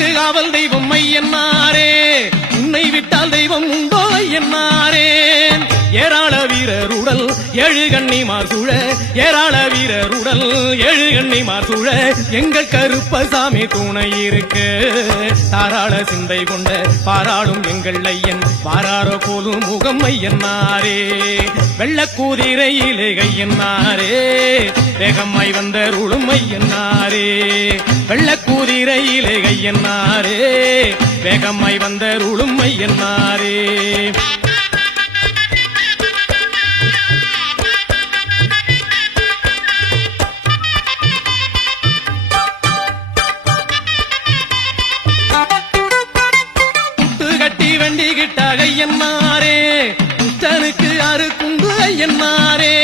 உனக்கு காவல் தெய்வம் ஐயன்னாரே, உன்னை விட்டால் தெய்வம் உண்டோ ஐயன்னாரே. ஏராள வீரருடல் ஏழு கண்ணிமார் சூழ, ஏராள வீரருடல் ஏழு கண்ணிமார் சூழ, எங்கள் கருப்பசாமி துணை இருக்கு. தாராள சிந்தை கொண்ட பாராளும் எங்கள் ஐயன், பாராரோ போலும் முகம் ஐயன்னாரே. வெள்ளக்கூதிரையிலே கையன்னாரே, வேகம்மாய் வந்த ருளும் ஐயன்னாரே. வெள்ளக்கூதிரையிலே கையன்னாரே, வேகம்மாய் வந்த ருளும் ஐயன்னாரே. ஐயன்னாரே, துஷ்டனுக்கு அறுக்குண்டு ஐயன்னாரே.